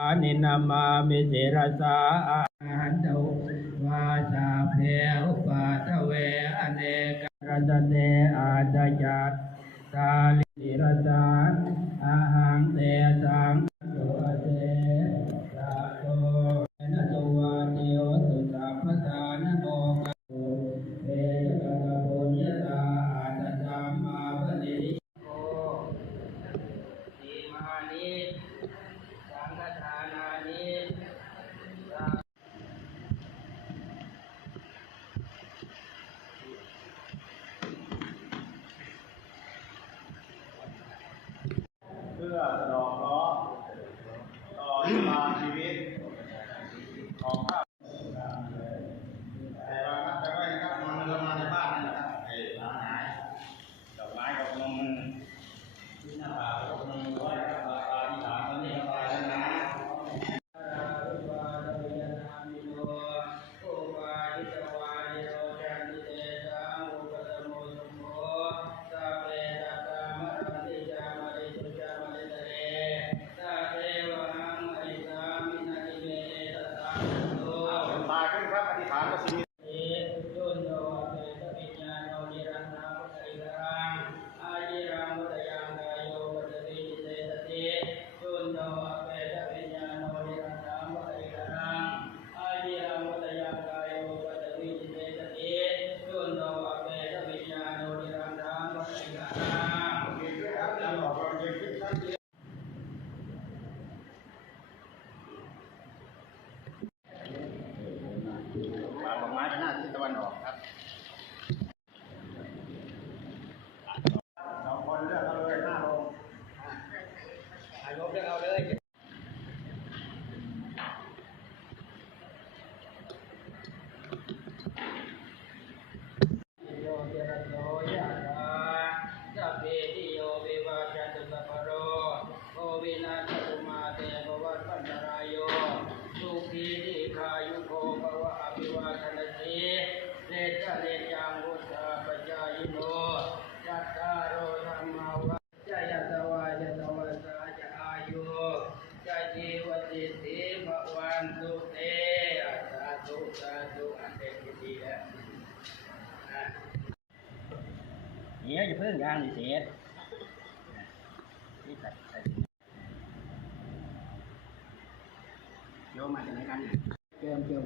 อานินามามิเสรสาอาหันโตวาสาเพวปาทเวอเนกรสเนอาจจัตตาลิรสาอาหังเตสัง อสนองร้อต่อชะตาชีวิตของข้า วันออกครับสองคนเลือกเอาเลยห้าลงโยเจรโสยะถาสัพเพติโยวิวาจันตุสัพพะโรโควินาศตุมาเตภวัตวันตรายโยสุขี ภิวาทนสีเนตะเนจังวุฒาปจายโนจัตตารโอธรรมาวะจายตวายตวสาจอายุจะจีวติสีภวันตุเตสาธุสาธุอันเป็นที่ดีแล้วเดี๋ยวจะเพิ่งยางดิเสียนี่ใส่ใส่โยมมาจากไหนกันเนี่ย เจิมเจิ